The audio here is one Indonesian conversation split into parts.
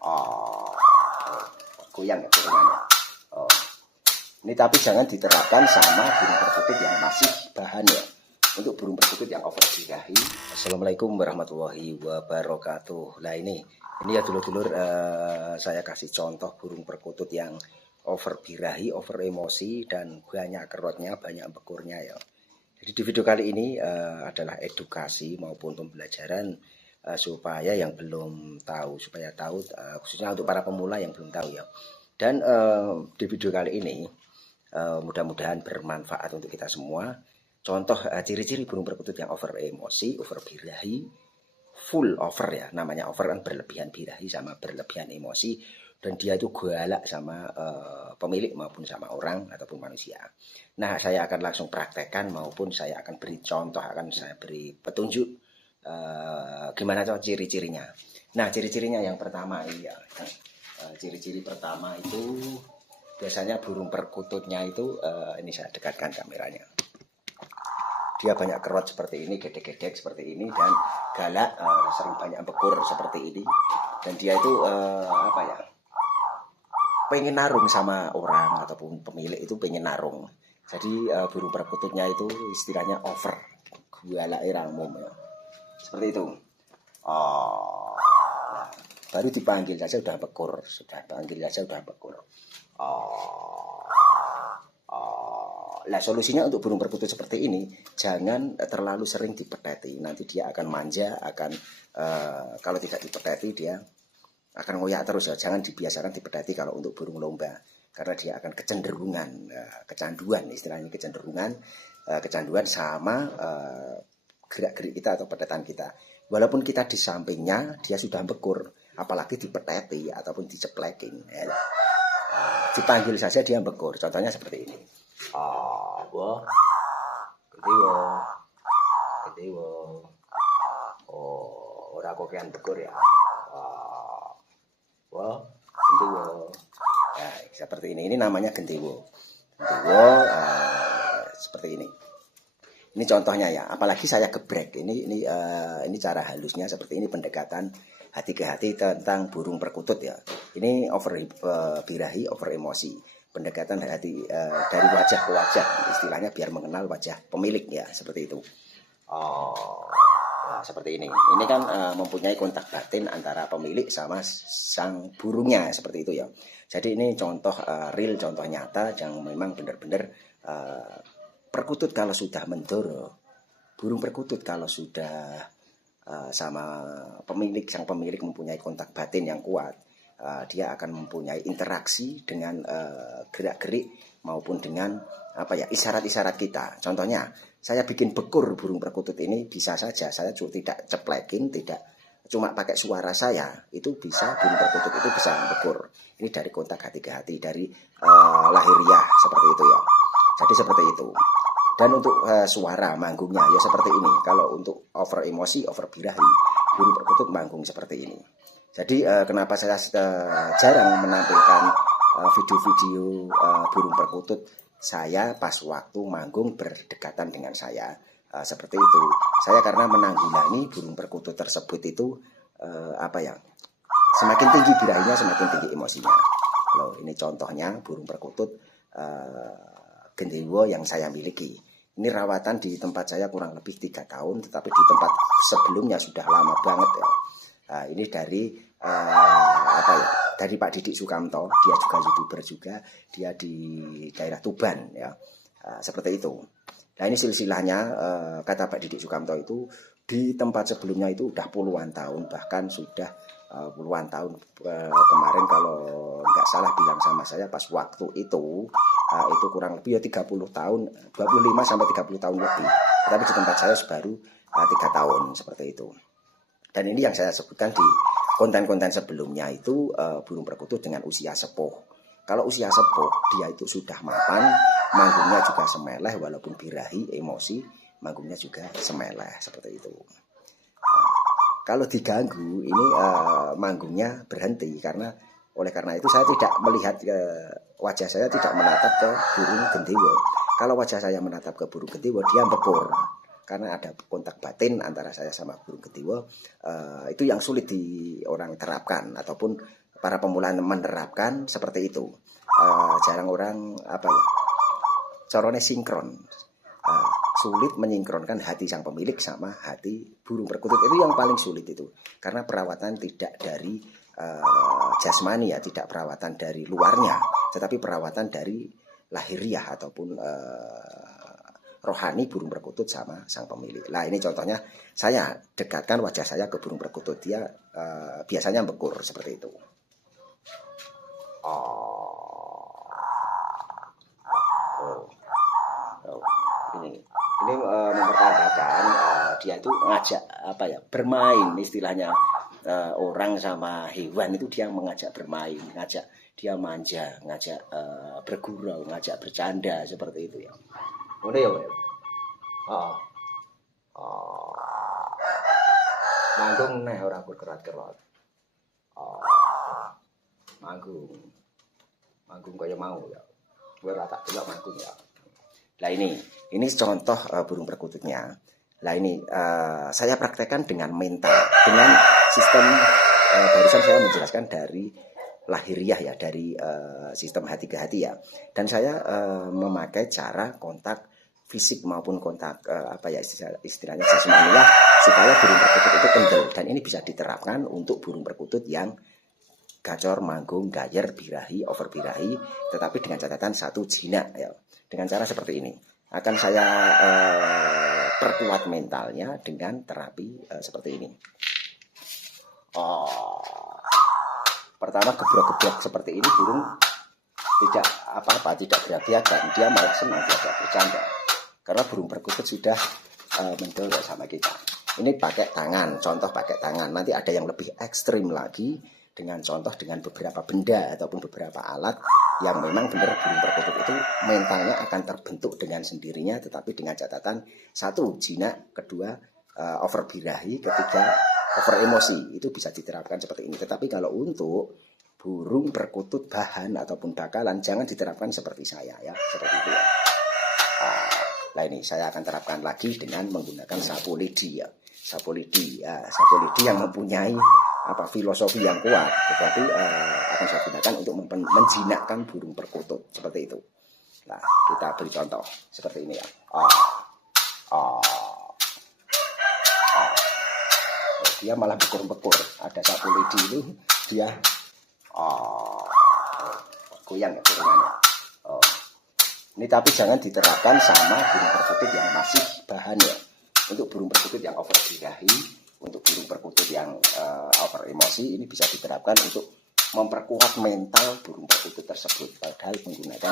Oh, goyang ya goyangannya. Oh. Ini tapi jangan diterapkan sama burung perkutut yang masih bahan ya. Untuk burung perkutut yang over birahi. Assalamualaikum warahmatullahi wabarakatuh. Nah ini ya dulur-dulur, saya kasih contoh burung perkutut yang over birahi, over emosi, dan banyak kerotnya, banyak bekurnya ya. Jadi di video kali ini adalah edukasi maupun pembelajaran supaya yang belum tahu, supaya tahu, khususnya untuk para pemula yang belum tahu ya. Dan di video kali ini mudah-mudahan bermanfaat untuk kita semua. Contoh ciri-ciri burung perkutut yang over emosi, over birahi, full over ya. Namanya over kan berlebihan birahi sama berlebihan emosi. Dan dia itu galak sama pemilik maupun sama orang ataupun manusia. Nah, saya akan langsung praktekkan maupun saya akan beri contoh, akan saya beri petunjuk gimana ciri-cirinya. Nah, ciri-cirinya yang pertama ya, ciri-ciri pertama itu biasanya burung perkututnya itu ini saya dekatkan kameranya. Dia banyak kerot seperti ini, gedek-gedek seperti ini, dan galak, sering banyak bekur seperti ini. Dan dia itu apa ya? Pengen narung sama orang ataupun pemilik itu pengen narung. Jadi burung perkututnya itu istilahnya over, galak ramum ya. Seperti itu. Oh, nah, baru dipanggil saja sudah bekur, Nah, solusinya untuk burung perkutut seperti ini, jangan terlalu sering dipeteti. Nanti dia akan manja, akan kalau tidak dipeteti dia akan ngoyak terus ya. Jangan dibiasakan dipeteti kalau untuk burung lomba, karena dia akan kecanduan istilahnya, kecanduan sama gerak-gerik kita atau petetan kita. Walaupun kita di sampingnya dia sudah bekur, apalagi dipeteti ataupun diceplekin ya. Dipanggil saja dia bekur. Contohnya seperti ini. Wah, gede wo. Oh, ora kokean bekur ya. Wah, gendewo. Nah, seperti ini. Ini namanya gendewo. Seperti ini. Ini contohnya ya. Apalagi saya gebrek. Ini cara halusnya seperti ini, pendekatan hati ke hati tentang burung perkutut ya. Ini over birahi, over emosi. Pendekatan hati dari wajah ke wajah, istilahnya biar mengenal wajah pemilik ya, seperti itu. Nah, seperti ini. Ini kan mempunyai kontak batin antara pemilik sama sang burungnya, seperti itu ya. Jadi ini contoh real, contoh nyata yang memang benar-benar perkutut kalau sudah mendoro, burung perkutut kalau sudah sama sang pemilik mempunyai kontak batin yang kuat, dia akan mempunyai interaksi dengan gerak-gerik maupun dengan isyarat-isyarat kita. Contohnya, saya bikin bekur burung perkutut ini bisa saja saya tidak ceplekin, tidak cuma pakai suara saya, itu bisa burung perkutut itu bisa bekur. Ini dari kontak hati ke hati, dari lahiriah seperti itu ya. Jadi seperti itu. Dan untuk suara manggungnya ya seperti ini. Kalau untuk over emosi, over birahi, burung perkutut manggung seperti ini. Jadi kenapa saya jarang menampilkan video-video burung perkutut saya pas waktu manggung berdekatan dengan saya, seperti itu. Saya karena menanggulangi burung perkutut tersebut itu semakin tinggi birahinya, semakin tinggi emosinya. Loh, ini contohnya burung perkutut gendewo yang saya miliki. Ini rawatan di tempat saya kurang lebih 3 tahun, tetapi di tempat sebelumnya sudah lama banget ya. Ini dari dari Pak Didik Sukamto, dia juga YouTuber juga, dia di daerah Tuban ya, seperti itu. Nah ini silsilahnya, kata Pak Didik Sukamto itu di tempat sebelumnya itu udah puluhan tahun, bahkan sudah puluhan tahun. Kemarin kalau nggak salah bilang sama saya pas waktu itu kurang lebih ya 30 tahun, 25 sampai 30 tahun lebih. Tapi di tempat saya baru 3 tahun seperti itu. Dan ini yang saya sebutkan di konten-konten sebelumnya itu burung perkutut dengan usia sepuh. Kalau usia sepuh dia itu sudah mapan, manggungnya juga semeleh, walaupun birahi emosi, manggungnya juga semeleh seperti itu. Kalau diganggu ini manggungnya berhenti, oleh karena itu saya tidak melihat wajah saya tidak menatap ke burung gendewo. Kalau wajah saya menatap ke burung gendewo, dia bekur. Karena ada kontak batin antara saya sama burung gendewo, itu yang sulit di orang terapkan ataupun para pemula menerapkan seperti itu. Jarang orang caranya sinkron. Sulit menyingkronkan hati sang pemilik sama hati burung perkutut. Itu yang paling sulit itu, karena perawatan tidak dari jasmani ya, tidak perawatan dari luarnya, tetapi perawatan dari lahiriah ataupun rohani burung perkutut sama sang pemilik. Nah ini contohnya, saya dekatkan wajah saya ke burung perkutut, dia biasanya bekur seperti itu. Ini mempertandakan dia itu ngajak bermain, istilahnya orang sama hewan itu dia mengajak bermain, ngajak dia manja, ngajak bergurau, ngajak bercanda seperti itu ya. Udah ya, Pak. Manggung nih orang berkerat-kerat. Manggung kaya mau ya. Gue rata delok manggung ya. Nah ini contoh burung perkututnya. Nah ini saya praktekkan dengan mental, dengan sistem barusan saya menjelaskan dari lahiriah ya, dari sistem hati ke hati ya. Dan saya memakai cara kontak fisik maupun kontak istilahnya jasmaniah supaya burung perkutut itu kendel, dan ini bisa diterapkan untuk burung perkutut yang gacor, manggung, gayer, birahi, over birahi, tetapi dengan catatan satu jinak ya. Dengan cara seperti ini akan saya perkuat mentalnya dengan terapi seperti ini. Pertama gebrok-gebrok seperti ini, burung tidak tidak gerak-gerak, dan dia malah senang diajak bercanda karena burung perkutut sudah mendol sama kita. Ini pakai tangan, contoh pakai tangan. Nanti ada yang lebih ekstrim lagi dengan contoh dengan beberapa benda ataupun beberapa alat yang memang benar burung perkutut itu mentalnya akan terbentuk dengan sendirinya, tetapi dengan catatan satu jinak, kedua over birahi, ketiga over emosi. Itu bisa diterapkan seperti ini. Tetapi kalau untuk burung perkutut bahan ataupun bakalan jangan diterapkan seperti saya ya, seperti itu ya. Nah ini saya akan terapkan lagi dengan menggunakan sapu lidi ya. Sapu lidi yang mempunyai filosofi yang kuat, tetapi akan saya gunakan untuk menjinakkan burung perkutut seperti itu. Nah kita beri contoh seperti ini ya. Dia malah bekur-bekur. Ada sapu lidi itu dia goyang ya burungannya. Ini tapi jangan diterapkan sama burung perkutut yang masih bahan ya. Untuk burung perkutut yang over birahi, untuk burung perkutut yang over emosi, ini bisa diterapkan untuk memperkuat mental burung perkutut tersebut. Padahal menggunakan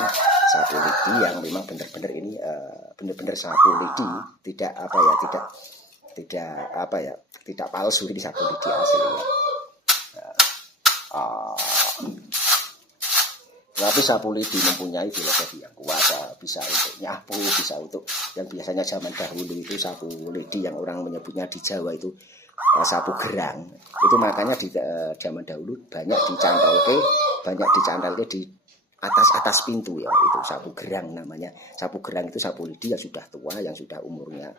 sapu lidi yang memang benar-benar ini benar-benar sapu lidi, tidak palsu, ini sapu lidi asli ya. Tapi sapu lidi mempunyai filosofi yang kuat, bisa untuk nyapu, bisa untuk yang biasanya zaman dahulu itu sapu lidi yang orang menyebutnya di Jawa itu sapu gerang. Itu makanya di zaman dahulu banyak dicantolke di atas pintu ya, itu sapu gerang namanya. Sapu gerang itu sapu lidi yang sudah tua, yang sudah umurnya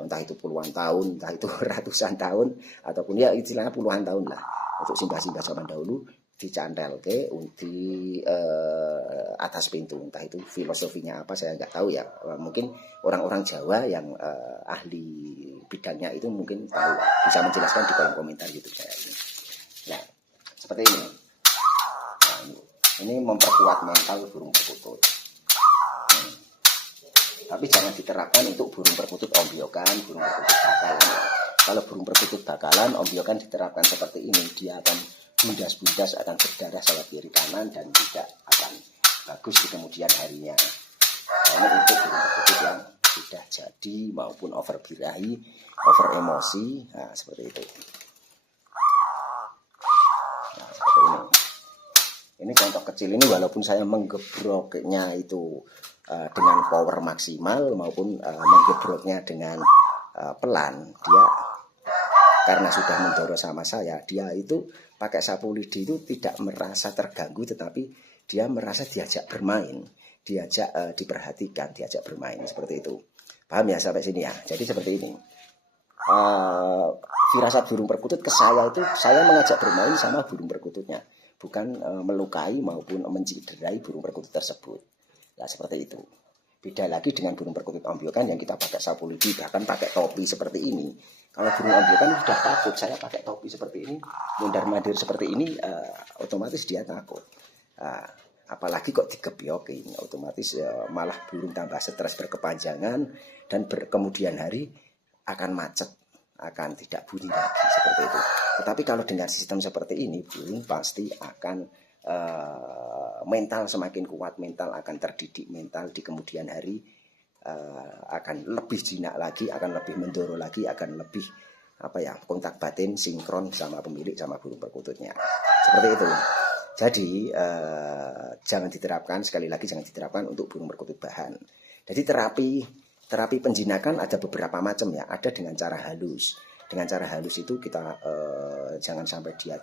entah itu puluhan tahun, entah itu ratusan tahun, ataupun ya istilahnya puluhan tahun lah. Untuk simbah-simbah zaman dahulu dicantelke di atas pintu, entah itu filosofinya apa saya nggak tahu ya. Mungkin orang-orang Jawa yang ahli bidangnya itu mungkin tahu, bisa menjelaskan di kolom komentar YouTube saya ini. Nah seperti ini. Nah, ini memperkuat mental burung perkutut. Tapi jangan diterapkan untuk burung perkutut ombyokan, burung perkutut bakalan. Kalau burung perkutut bakalan, ombyokan diterapkan seperti ini, dia akan bundas-bundas, akan berdarah sayap kiri kanan, dan tidak akan bagus di kemudian harinya. Ini untuk burung perkutut yang sudah jadi maupun over birahi, over emosi, nah seperti itu. Nah seperti ini. Ini contoh kecil ini, walaupun saya menggebroknya itu dengan power maksimal maupun menggebroknya dengan pelan, dia karena sudah mendorong sama saya, dia itu pakai sapu lidi itu tidak merasa terganggu, tetapi dia merasa diajak bermain, diajak diperhatikan, diajak bermain seperti itu. Paham ya sampai sini ya? Jadi seperti ini. Firasat burung perkutut ke saya itu, saya mengajak bermain sama burung perkututnya. bukan melukai maupun menciderai burung perkutut tersebut. Nah, seperti itu. Beda lagi dengan burung perkutut ombyokan yang kita pakai sapu lidi, bahkan pakai topi seperti ini. Kalau burung ombyokan sudah takut, saya pakai topi seperti ini, mundar-mandir seperti ini, otomatis dia takut. Apalagi kok digebyokin, otomatis malah burung tambah stres berkepanjangan dan kemudian hari akan macet, akan tidak bunyi lagi seperti itu. Tetapi kalau dengan sistem seperti ini, burung pasti akan mental semakin kuat, mental akan terdidik, mental di kemudian hari akan lebih jinak lagi, akan lebih mendoro lagi, akan lebih kontak batin sinkron sama pemilik sama burung perkututnya. Seperti itu. Jadi jangan diterapkan, sekali lagi jangan diterapkan untuk burung perkutut bahan. Jadi terapi penjinakan ada beberapa macam ya. Ada dengan cara halus. Dengan cara halus itu kita jangan sampai dia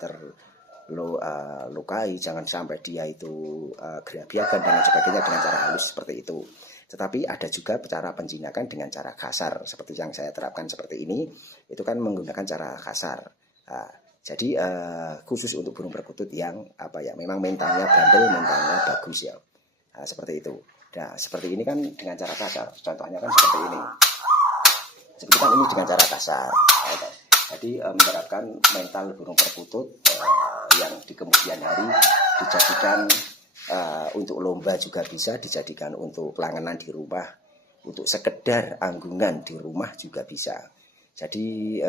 lukai, jangan sampai dia itu gerabiakan dan sebagainya dengan cara halus seperti itu. Tetapi ada juga cara penjinakan dengan cara kasar seperti yang saya terapkan seperti ini, itu kan menggunakan cara kasar. Jadi khusus untuk burung perkutut yang memang mentalnya bandel, mentalnya bagus ya. Seperti itu. Nah, seperti ini kan dengan cara kasar. Contohnya kan seperti ini. Seperti kan ini dengan cara kasar. Jadi menerapkan mental burung perkutut yang di kemudian hari dijadikan untuk lomba juga bisa, dijadikan untuk pelanganan di rumah, untuk sekedar anggungan di rumah juga bisa. Jadi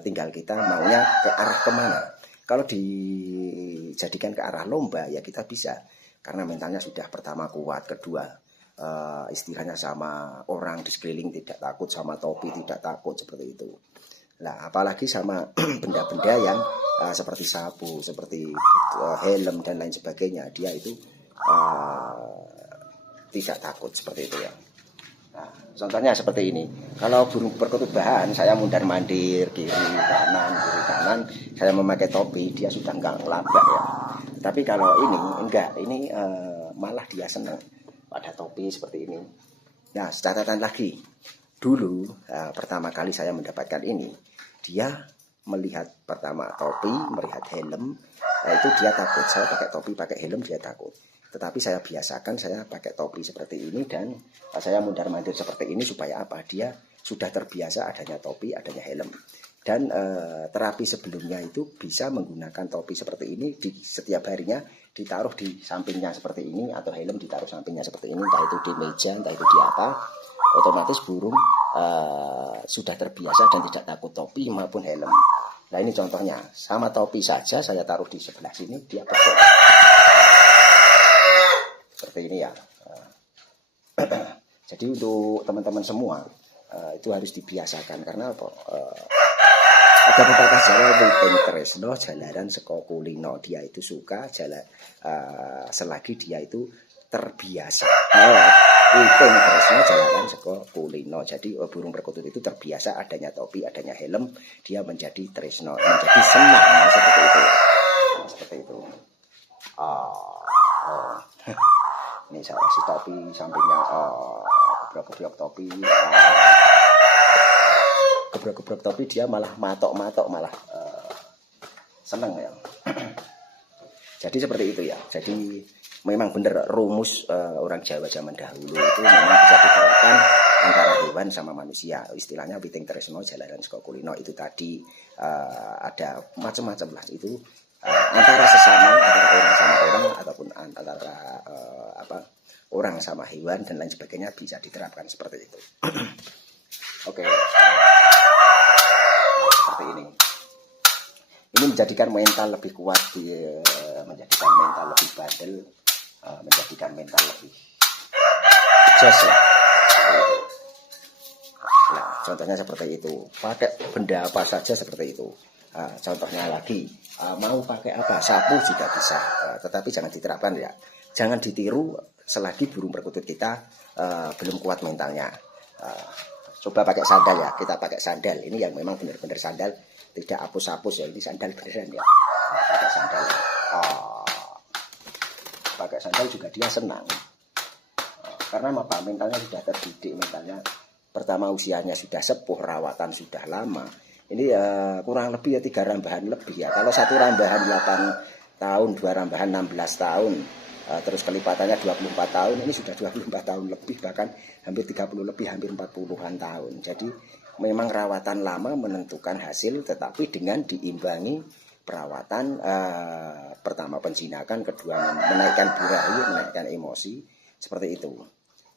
tinggal kita maunya ke arah kemana. Kalau dijadikan ke arah lomba ya kita bisa, karena mentalnya sudah pertama kuat, kedua istilahnya sama orang di sekeliling tidak takut, sama topi tidak takut seperti itu. Nah, apalagi sama benda-benda yang seperti sapu, seperti helm dan lain sebagainya, dia itu tidak takut seperti itu ya. Nah, contohnya seperti ini. Kalau burung perkutut bahan, saya mundar-mandir kiri kanan, saya memakai topi, dia sudah enggak ngelabrak ya. Tapi kalau ini enggak, ini malah dia senang pada topi seperti ini. Nah, catatan lagi. Dulu pertama kali saya mendapatkan ini, dia melihat pertama topi, melihat helm, itu dia takut. Saya pakai topi, pakai helm, dia takut. Tetapi saya biasakan, saya pakai topi seperti ini dan saya mundar-mandir seperti ini supaya apa? Dia sudah terbiasa adanya topi, adanya helm. Dan terapi sebelumnya itu bisa menggunakan topi seperti ini di setiap harinya, ditaruh di sampingnya seperti ini, atau helm ditaruh sampingnya seperti ini, entah itu di meja, entah itu di apa. Otomatis burung sudah terbiasa dan tidak takut topi maupun helm. Nah, ini contohnya, sama topi saja saya taruh di sebelah sini, dia betul. Seperti ini ya. Jadi untuk teman-teman semua itu harus dibiasakan, karena apa? Ada pepatah Jawa, witing tresno jalaran saka kulino. Dia itu suka selagi dia itu terbiasa. Witing tresno jalaran saka kulino. Jadi burung perkutut itu terbiasa adanya topi, adanya helm, dia menjadi tresno, menjadi senang seperti itu. Seperti itu. Ini saya kasih topi sampingnya, gebrok-gebrok topi, gebrok-gebrok topi, dia malah matok-matok, malah seneng ya. Jadi seperti itu ya. Jadi memang benar rumus orang Jawa zaman dahulu itu memang bisa diterapkan antara hewan sama manusia. Istilahnya witing tresno jalaran saka kulino itu tadi ada macam-macam lah itu. Antara sesama, antara orang sama orang, ataupun antara orang sama hewan dan lain sebagainya bisa diterapkan seperti itu. Oke. Seperti ini. Ini menjadikan mental lebih kuat, menjadikan mental lebih bandel, menjadikan mental lebih jos lah. Nah, contohnya seperti itu. Pakai benda apa saja seperti itu. Contohnya lagi, mau pakai apa? Sapu juga bisa, tetapi jangan diterapkan ya. Jangan ditiru selagi burung perkutut kita belum kuat mentalnya. Coba pakai sandal ya, kita pakai sandal. Ini yang memang benar-benar sandal, tidak hapus-hapus ya. Ini sandal beneran ya. Pakai sandal. Pakai sandal juga dia senang. Karena apa? Mentalnya sudah terdidik, mentalnya pertama usianya sudah sepuh, rawatan sudah lama. Ini kurang lebih ya 3 rambahan lebih ya. Kalau 1 rambahan tahun, 2 rambahan 16 tahun. Terus kelipatannya 24 tahun, ini sudah 24 tahun lebih, bahkan hampir 30 lebih, hampir 40-an tahun. Jadi memang rawatan lama menentukan hasil, tetapi dengan diimbangi perawatan, pertama penjinakan, kedua menaikkan birahi, menaikkan emosi, seperti itu.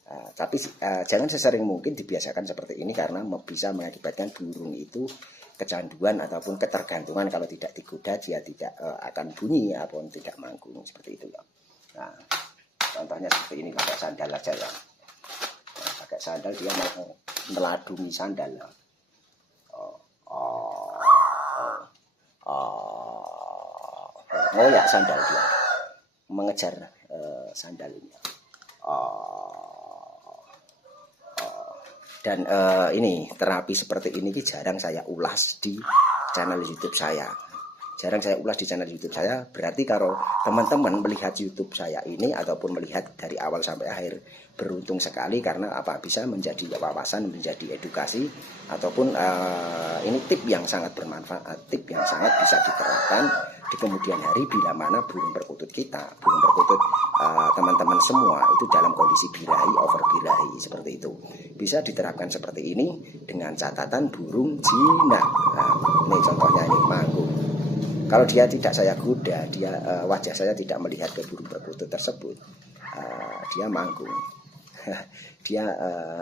Tapi jangan sesering mungkin dibiasakan seperti ini, karena bisa mengakibatkan burung itu kecanduan ataupun ketergantungan. Kalau tidak digoda dia tidak akan bunyi ataupun tidak manggung, seperti itu ya. Nah, contohnya seperti ini, pakai sandal aja ya. Nah, pakai sandal dia mau meladuni sandal. Ngoyak sandal dia, mengejar sandalnya. Dan ini terapi seperti ini jarang saya ulas di channel YouTube saya. Jarang saya ulas di channel YouTube saya. Berarti kalau teman-teman melihat YouTube saya ini ataupun melihat dari awal sampai akhir, beruntung sekali, karena bisa menjadi wawasan, menjadi edukasi, ataupun ini tip yang sangat bermanfaat, tip yang sangat bisa diterapkan di kemudian hari bila mana burung perkutut kita, burung perkutut teman-teman semua itu dalam kondisi birahi, over birahi seperti itu. Bisa diterapkan seperti ini dengan catatan burung jinak. Nah, ini contohnya, ini manggung. Kalau dia tidak saya goda, wajah saya tidak melihat ke burung perkutut tersebut, dia manggung. Dia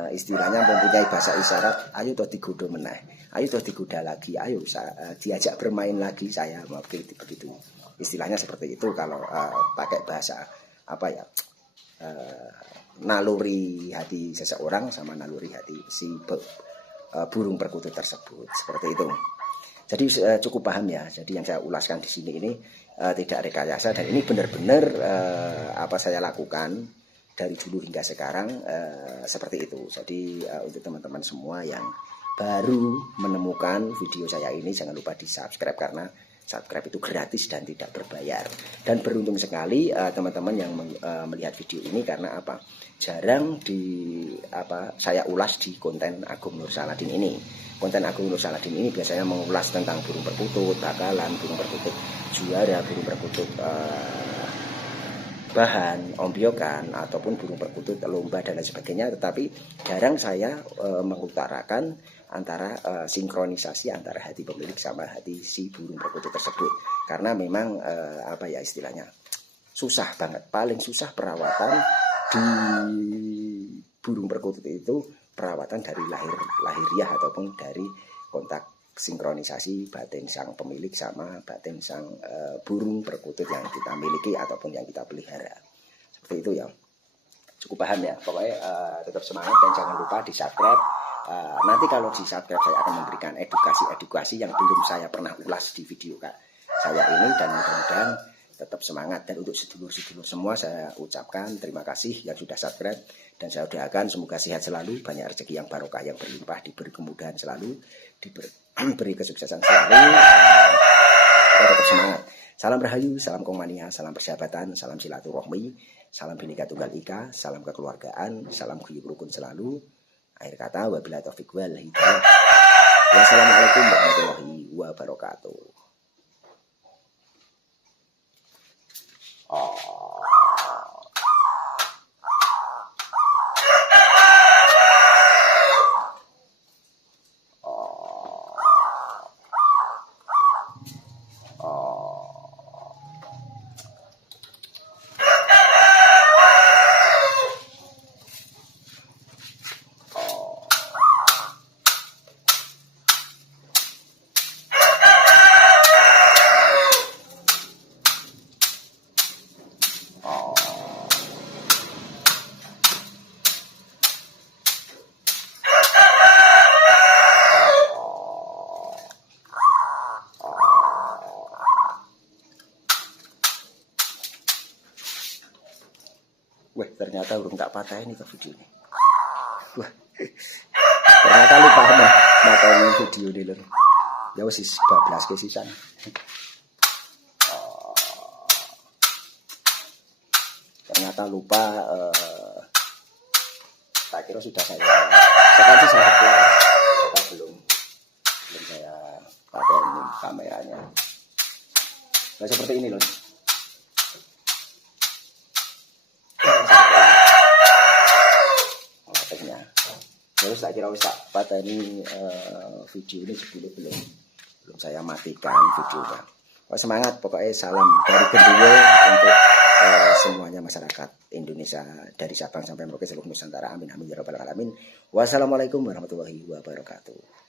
istilahnya mempunyai bahasa isyarat, ayo toh digoda meneh, ayo toh digoda lagi, ayo diajak bermain lagi saya, begitu. Istilahnya seperti itu kalau pakai bahasa naluri hati seseorang sama naluri hati si burung perkutut tersebut, seperti itu. Jadi cukup paham ya. Jadi yang saya ulaskan di sini ini tidak rekayasa, dan ini benar-benar apa saya lakukan dari dulu hingga sekarang, seperti itu. Jadi untuk teman-teman semua yang baru menemukan video saya ini, jangan lupa di subscribe, karena subscribe itu gratis dan tidak berbayar. Dan beruntung sekali teman-teman yang melihat video ini, karena jarang saya ulas di konten Agung Nur Saladin ini. Konten Agung Nur Saladin ini biasanya mengulas tentang burung perkutut, bakalan, burung perkutut juara, burung perkutut bahan, ombyokan, ataupun burung perkutut lomba dan lain sebagainya. Tetapi jarang saya mengutarakan antara sinkronisasi antara hati pemilik sama hati si burung perkutut tersebut, karena memang istilahnya susah banget. Paling susah perawatan di burung perkutut itu perawatan dari lahiriah ataupun dari kontak sinkronisasi batin sang pemilik sama batin sang burung perkutut yang kita miliki ataupun yang kita pelihara. Seperti itu ya. Cukup paham ya. Pokoknya tetap semangat dan jangan lupa di subscribe. Nanti kalau di subscribe saya akan memberikan edukasi yang belum saya pernah ulas di video saya ini, dan mudah-mudahan tetap semangat. Dan untuk sedulur-sedulur semua saya ucapkan terima kasih yang sudah subscribe, dan saya doakan semoga sehat selalu, banyak rezeki yang barokah, yang berlimpah, diberi kemudahan selalu, diberi kesuksesan selalu. Tetap semangat. Salam Rahayu, salam Kongmania, salam persahabatan, salam silaturahmi, salam Bhinneka Tunggal Ika, salam kekeluargaan, salam guyub rukun selalu. Akhir kata, wabillahi taufiq wal hidayah. Wassalamualaikum warahmatullahi wabarakatuh. Wah, ternyata urung tak patahin itu video ini. Wah, ternyata lupa patahin video ini lho. Ya wis 12 ke sisan. Ternyata lupa. Tak kira sudah saya sekarang saya belum saya pakai kameranya. Nah, seperti ini loh. Terus tak kira wis tak pateni video ini sebelum belum saya matikan videonya. Semangat, pokoknya salam dari Genderuwo untuk semuanya masyarakat Indonesia dari Sabang sampai Merauke seluruh Nusantara. Amin amin ya rabbal alamin. Wassalamualaikum warahmatullahi wabarakatuh.